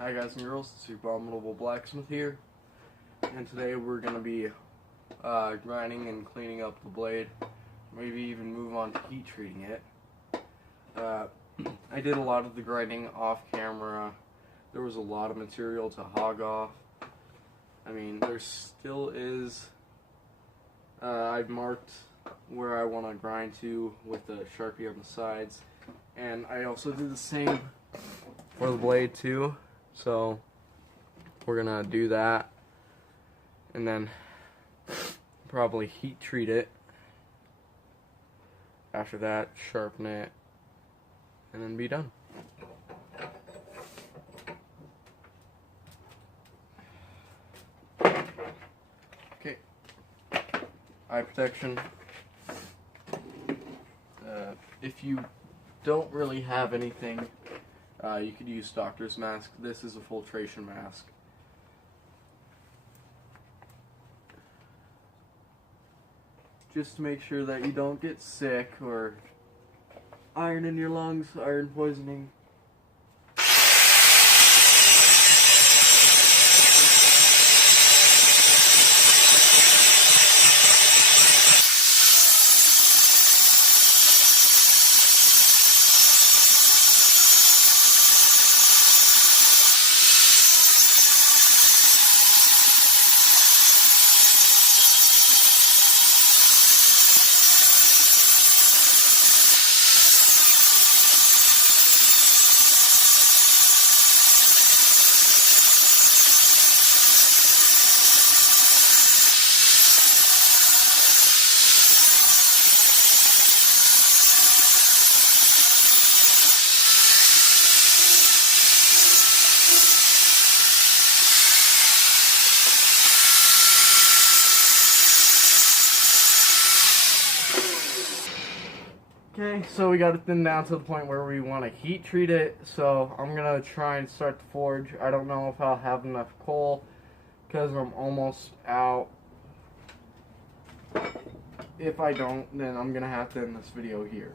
Hi guys and girls, it's your abominable blacksmith here, and today we're going to be grinding and cleaning up the blade, maybe even move on to heat treating it. I did a lot of the grinding off camera. There was a lot of material to hog off. I mean, there still is. I've marked where I want to grind to with the Sharpie on the sides, and I also did the same for the blade too. So we're gonna do that and then probably heat treat it. After that, sharpen it and then be done. Okay, eye protection. If you don't really have anything, you could use doctor's mask. This is a filtration mask. Just to make sure that you don't get sick or iron in your lungs, iron poisoning. Okay, so we got it thinned down to the point where we want to heat treat it. So I'm going to try and start the forge. I don't know if I'll have enough coal because I'm almost out. If I don't, then I'm going to have to end this video here.